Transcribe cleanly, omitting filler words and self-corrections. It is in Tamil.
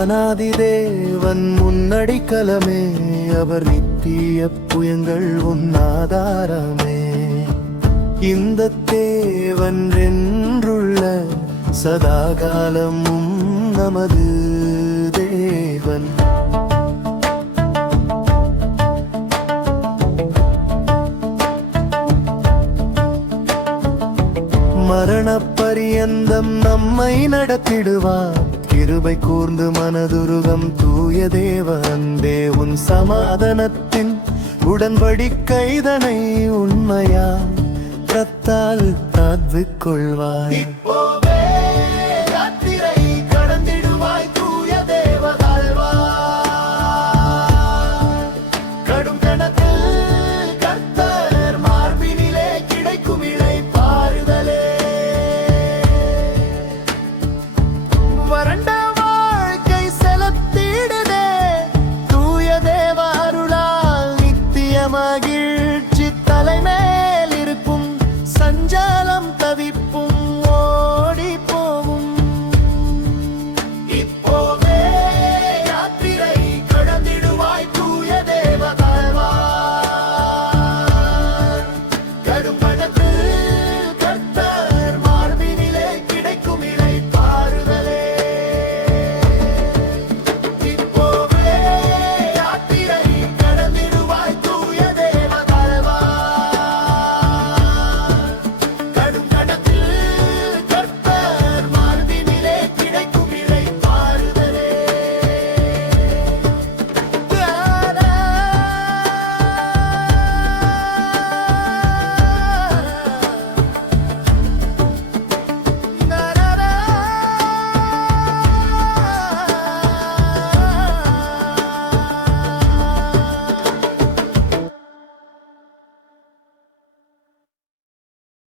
ஞானாதிதேவன் முன்னடிக்கலமே, அவர் நித்திய புயங்கள் உன்னாதாரமே. இந்த தேவன் என்றுள்ள சதாகாலமும் நமது தேவன். மரண பரியந்தம் நம்மை நடத்திடுவார், கிருபை கூர்ந்து மனதுருகம் தூய தேவந்தே. உன் சமாதானத்தின் உடன்படிக்கைதனை உண்மையா ரத்தால் காத்து கொள்வாய்.